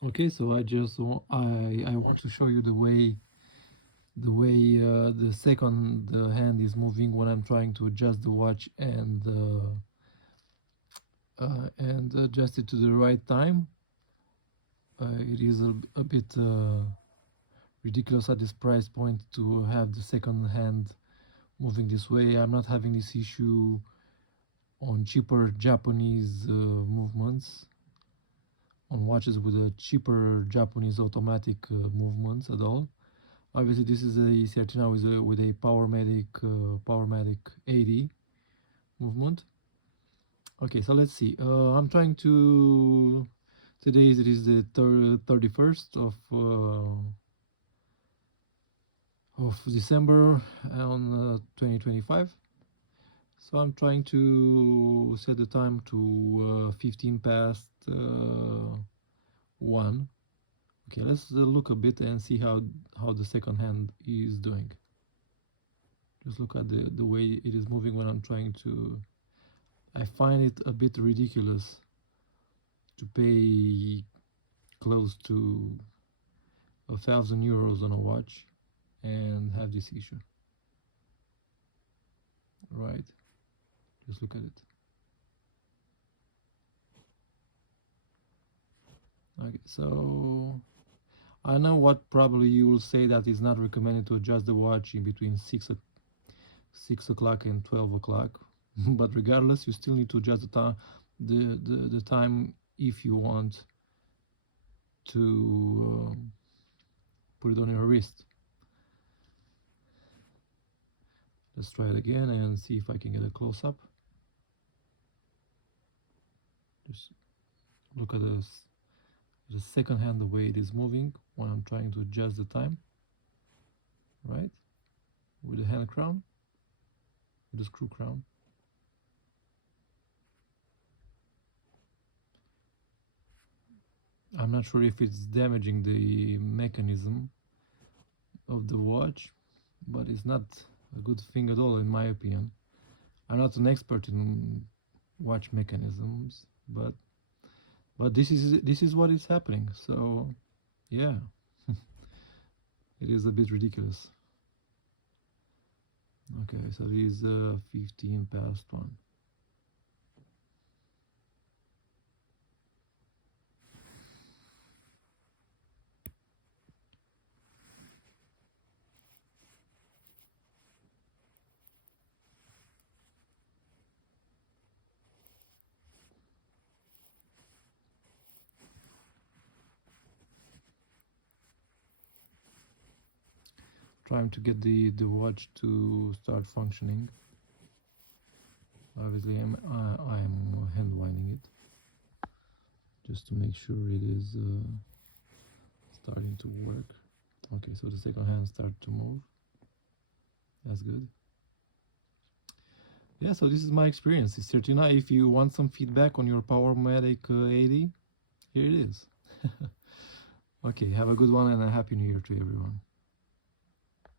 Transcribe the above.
Okay, so I want to show you the second hand is moving when I'm trying to adjust the watch and adjust it to the right time. It is a bit ridiculous at this price point to have the second hand moving this way. I'm not having this issue on cheaper Japanese movements, on watches with a cheaper Japanese automatic movements at all. Obviously, this is a Certina with a Powermatic 80 movement. Okay, so let's see. I'm trying to. Today it is the 31st of December on 2025. So I'm trying to set the time to 15 past 1. Okay, let's look a bit and see how the second hand is doing. Just look at the way it is moving when I'm trying to. I find it a bit ridiculous to pay close to €1,000 on a watch and have this issue. Right? Just look at it. Okay, so I know what probably you will say, that is not recommended to adjust the watch in between 6 o'clock and 12 o'clock. But regardless, you still need to adjust the time if you want to put it on your wrist. Let's try it again and see if I can get a close-up. Just look at the second hand, the way it is moving when I'm trying to adjust the time, right? With the hand crown, with the screw crown. I'm not sure if it's damaging the mechanism of the watch, but it's not a good thing at all in my opinion. I'm not an expert in watch mechanisms, but this is what is happening. So yeah, it is a bit ridiculous. Okay, so it is 15 past 1. Trying to get the watch to start functioning. Obviously, I am hand winding it just to make sure it is starting to work. Okay, so the second hand started to move. That's good. Yeah, so this is my experience. It's Certina. If you want some feedback on your Powermatic 80, here it is. Okay, have a good one and a happy new year to everyone.